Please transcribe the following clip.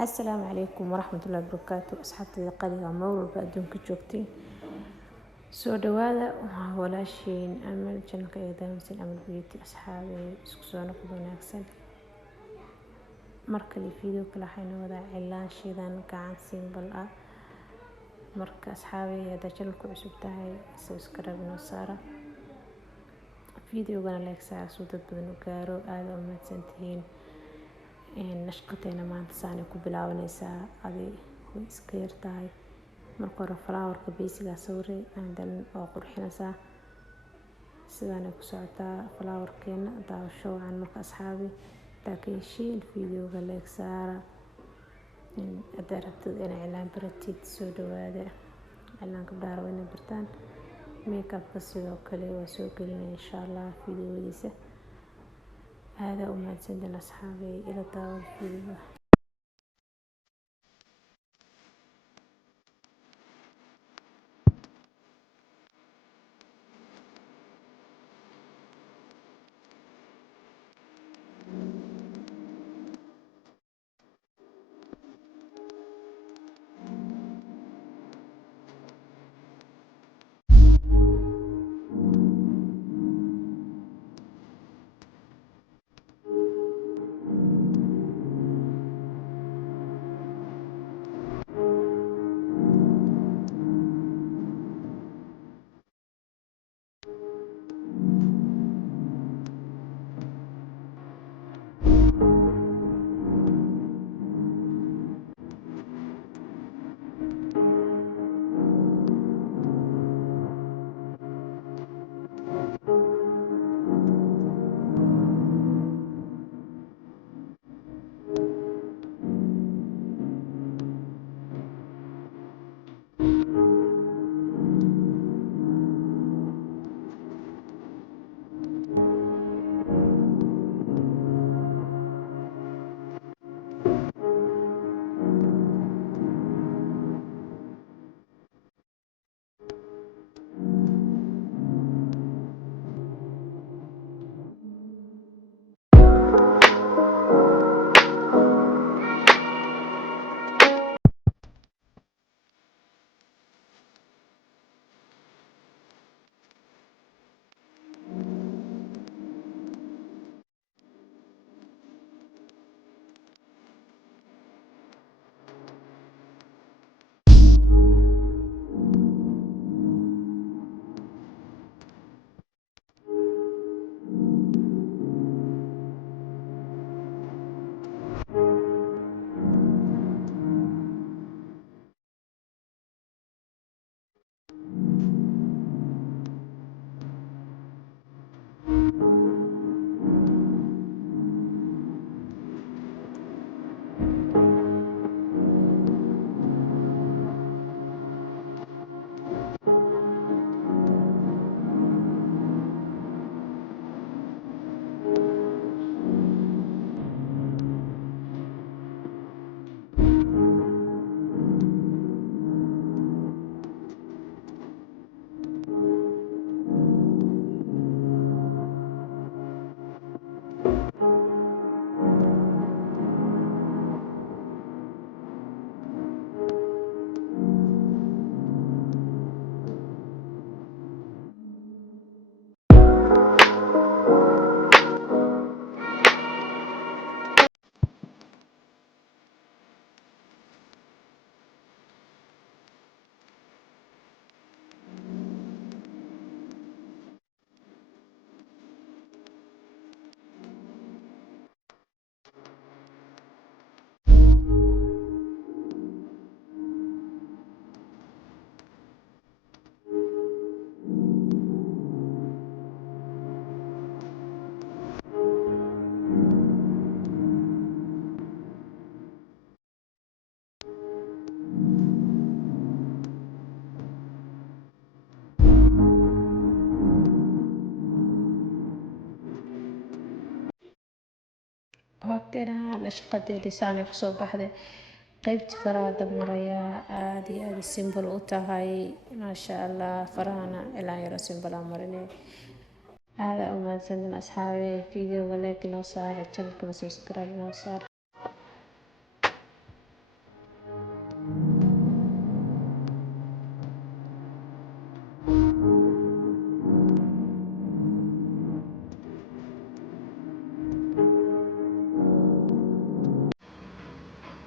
السلام عليكم ورحمة الله وبركاته. أصحابتي قليلة مول بعدهم كجوكتي سو دوادا ولا شيء أمل جنك إذا مثل أمل بيتي أصحابي سكسونا قدونا أكسن مركز الفيديو كلا حين وضع علان شيئا كعن سيمبل مركز أصحابي هذا جنك عسبتاعي سبسكرايب نصارى فيديو قنا لايك ساعة سودة بدن وكارو هذا ما تنتهين nashqadeena maanta saan ku bilaabanaysaa adi way iska yartahay marka hore flowerka basiga sawirey aandan oo qurxinaysaa sidaan ku socotaa flowerkeena daawasho wacan marka asxaabi taakaysheen videoga like saara hadda rabtid inay cilaan baratid soo dhawaada cilaanka dhaaro inay bartaan makeup-ka sidoo kale waa soo gelinaa insha Allah videogiisa هذا وما تسندنا أصحابي إلى داود فيديو. وقتنا nashqad lisaan ku soo baxday qaybta faraha maraya aad iyo aad simple u tahay ma sha Allah farahana ilaa yar simple marinay هذا وما تسندنا أصحابي فيديو like noo saar channel subscribe noo saar